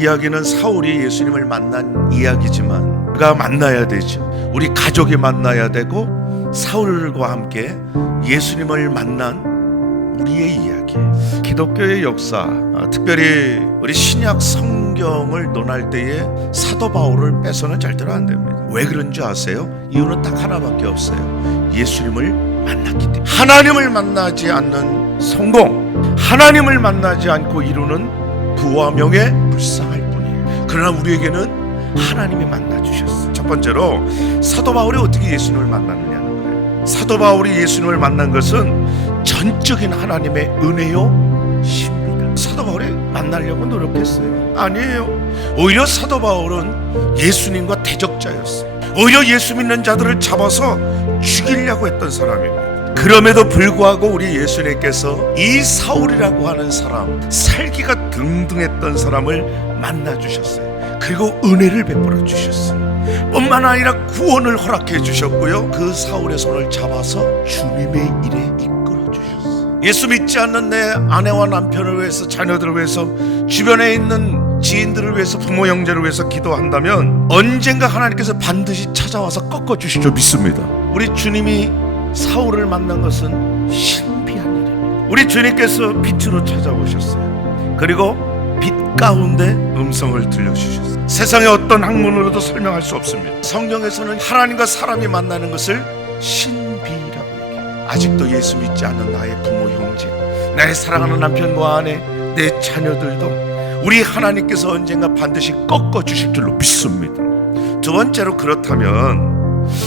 이야기는 사울이 예수님을 만난 이야기지만 그가 만나야 되죠. 우리 가족이 만나야 되고 사울과 함께 예수님을 만난 우리의 이야기. 기독교의 역사, 특별히 우리 신약 성경을 논할 때에 사도 바울을 빼서는 절대로 안 됩니다. 왜 그런 줄 아세요? 이유는 딱 하나밖에 없어요. 예수님을 만났기 때문에. 하나님을 만나지 않는 성공, 하나님을 만나지 않고 이루는 부와 명예 불쌍할 뿐이에요. 그러나 우리에게는 하나님이 만나주셨어요. 첫 번째로 사도 바울이 어떻게 예수님을 만났느냐는 거예요. 사도 바울이 예수님을 만난 것은 전적인 하나님의 은혜요 십니다. 사도 바울이 만나려고 노력했어요? 아니에요. 오히려 사도 바울은 예수님과 대적자였어요. 오히려 예수 믿는 자들을 잡아서 죽이려고 했던 사람입니다. 그럼에도 불구하고 우리 예수님께서 이 사울이라고 하는 사람, 살기가 등등했던 사람을 만나주셨어요. 그리고 은혜를 베풀어 주셨어요. 뿐만 아니라 구원을 허락해 주셨고요, 그 사울의 손을 잡아서 주님의 일에 이끌어 주셨어요. 예수 믿지 않는 내 아내와 남편을 위해서, 자녀들을 위해서, 주변에 있는 지인들을 위해서, 부모 형제를 위해서 기도한다면 언젠가 하나님께서 반드시 찾아와서 꺾어주시죠. 믿습니다. 우리 주님이 사울을 만난 것은 신비한 일입니다. 우리 주님께서 빛으로 찾아오셨어요. 그리고 빛 가운데 음성을 들려주셨어요. 세상의 어떤 학문으로도 설명할 수 없습니다. 성경에서는 하나님과 사람이 만나는 것을 신비라고 얘기해요. 아직도 예수 믿지 않는 나의 부모 형제, 나의 사랑하는 남편과 아내, 내 자녀들도 우리 하나님께서 언젠가 반드시 꺾어주실 줄로 믿습니다. 두 번째로, 그렇다면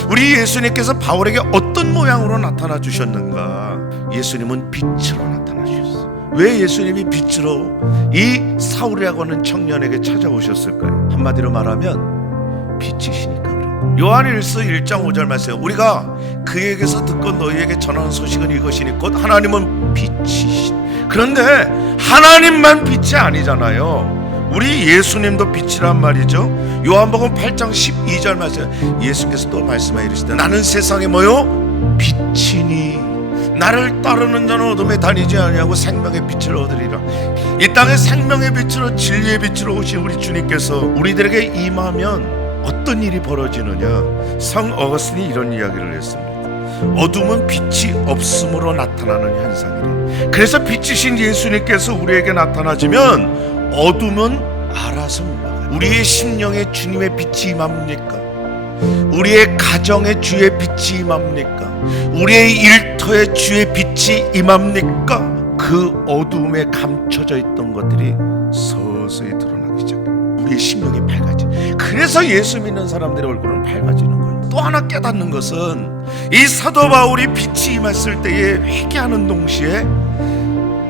우리 예수님께서 바울에게 어떤 모양으로 나타나 주셨는가? 예수님은 빛으로 나타나 주셨어요. 왜 예수님이 빛으로 이 사울이라고 하는 청년에게 찾아오셨을까요? 한마디로 말하면 빛이시니까 그런 거예요. 요한일서 1장 5절 말씀, 우리가 그에게서 듣고 너희에게 전하는 소식은 이것이니 곧 하나님은 빛이신. 그런데 하나님만 빛이 아니잖아요. 우리 예수님도 빛이란 말이죠. 요한복음 8장 12절 말씀, 예수께서 또 말씀하여 이르시되 나는 세상에 뭐요? 빛이니 나를 따르는 자는 어둠에 다니지 아니하고 생명의 빛을 얻으리라. 이 땅에 생명의 빛으로, 진리의 빛으로 오신 우리 주님께서 우리들에게 임하면 어떤 일이 벌어지느냐? 성 어거스틴이 이런 이야기를 했습니다. 어둠은 빛이 없음으로 나타나는 현상이래. 그래서 빛이신 예수님께서 우리에게 나타나지면 어둠은 알아서 물러가요. 우리의 심령에 주님의 빛이 임합니까? 우리의 가정에 주의 빛이 임합니까? 우리의 일터에 주의 빛이 임합니까? 그 어둠에 감춰져 있던 것들이 서서히 드러나기 시작해요. 우리의 심령이 밝아지. 그래서 예수 믿는 사람들의 얼굴은 밝아지는 거예요. 또 하나 깨닫는 것은 이 사도 바울이 빛이 임했을 때에 회개하는 동시에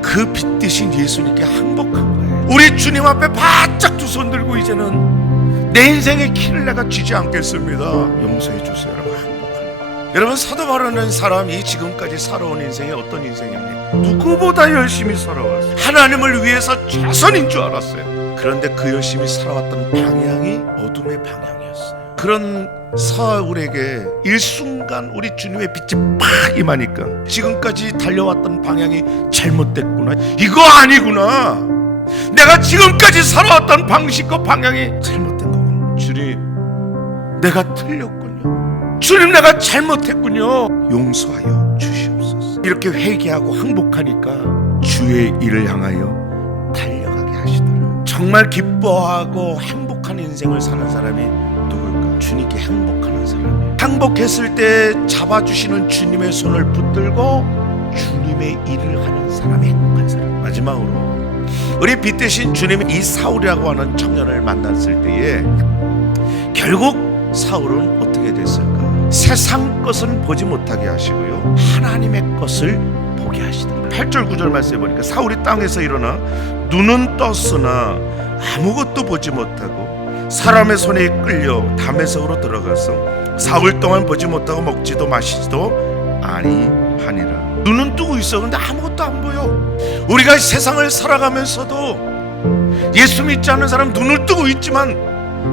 그 빛 대신 예수님께 항복한 거예요. 우리 주님 앞에 바짝 두 손 들고 이제는 내 인생의 키를 내가 쥐지 않겠습니다, 용서해 주세요라고 항복하는 거예요. 여러분, 사도 바울이라는 사람이 지금까지 살아온 인생이 어떤 인생입니까? 누구보다 열심히 살아왔어요. 하나님을 위해서 최선인 줄 알았어요. 그런데 그 열심히 살아왔던 방향이 어둠의 방향이었어요. 그런 사울에게 일순간 우리 주님의 빛이 팍 임하니까 지금까지 달려왔던 방향이 잘못됐구나, 이거 아니구나, 내가 지금까지 살아왔던 방식과 방향이 잘못된 거구나, 주님 내가 틀렸군요, 주님 내가 잘못했군요, 용서하여 주시옵소서. 이렇게 회개하고 항복하니까 주의 일을 향하여 달려가게 하시더라. 정말 기뻐하고 행복한 인생을 사는 사람이 누굴까? 주님께 행복하는 사람이에요. 행복했을 때 잡아주시는 주님의 손을 붙들고 주님의 일을 하는 사람이 행복한 사람. 마지막으로 우리 빛 대신 주님이 이 사울이라고 하는 청년을 만났을 때에 결국 사울은 어떻게 됐을까? 세상 것은 보지 못하게 하시고요, 하나님의 것을 보게 하시더라. 8절 9절 말씀해 보니까 사울이 땅에서 일어나 눈은 떴으나 아무것도 보지 못하고 사람의 손에 끌려 다메섹으로 들어가서 사흘 동안 보지 못하고 먹지도 마시지도 아니하니라. 눈은 뜨고 있어. 근데 아무것도 안 보여. 우리가 세상을 살아가면서도 예수 믿지 않는 사람 눈을 뜨고 있지만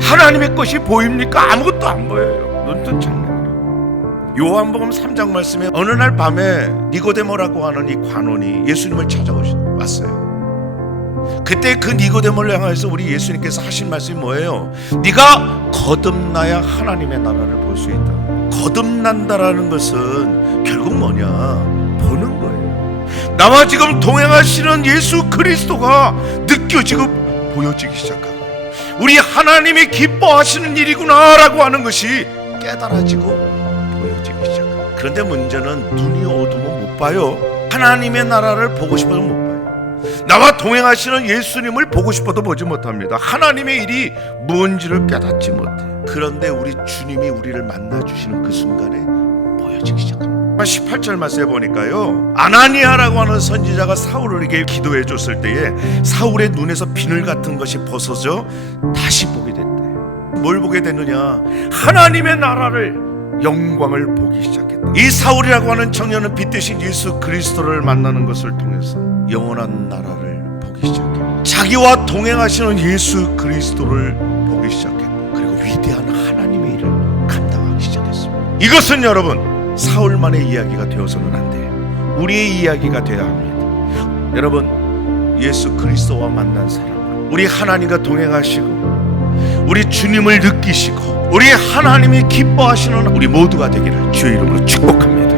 하나님의 것이 보입니까? 아무것도 안 보여요. 눈뜬 장면으로. 요한복음 3장 말씀에 어느 날 밤에 니고데모라고 하는 이 관원이 예수님을 찾아왔어요. 그때 그 니고데모를 향해서 우리 예수님께서 하신 말씀이 뭐예요? 네가 거듭나야 하나님의 나라를 볼 수 있다. 거듭난다라는 것은 결국 뭐냐? 보는 거예요. 나와 지금 동행하시는 예수 그리스도가 느껴지고 보여지기 시작하고, 우리 하나님이 기뻐하시는 일이구나 라고 하는 것이 깨달아지고 보여지기 시작합니다. 그런데 문제는 눈이 어두면 못 봐요. 하나님의 나라를 보고 싶어도 못 봐요. 나와 동행하시는 예수님을 보고 싶어도 보지 못합니다. 하나님의 일이 뭔지를 깨닫지 못해. 그런데 우리 주님이 우리를 만나주시는 그 순간에 보여지기 시작합니다. 18절 말씀에 보니까요, 아나니아라고 하는 선지자가 사울에게 기도해 줬을 때에 사울의 눈에서 비늘 같은 것이 벗어져 다시 보게 됐대요. 뭘 보게 됐느냐? 하나님의 나라를, 영광을 보기 시작했다. 이 사울이라고 하는 청년은 빛 대신 예수 그리스도를 만나는 것을 통해서 영원한 나라를 보기 시작했다. 자기와 동행하시는 예수 그리스도를 보기 시작했고, 그리고 위대한 하나님의 일을 감당하기 시작했습니다. 이것은 여러분 사울만의 이야기가 되어서는 안 돼요. 우리의 이야기가 되어야 합니다. 여러분, 예수 그리스도와 만난 사람, 우리 하나님과 동행하시고 우리 주님을 느끼시고 우리 하나님이 기뻐하시는 우리 모두가 되기를 주의 이름으로 축복합니다.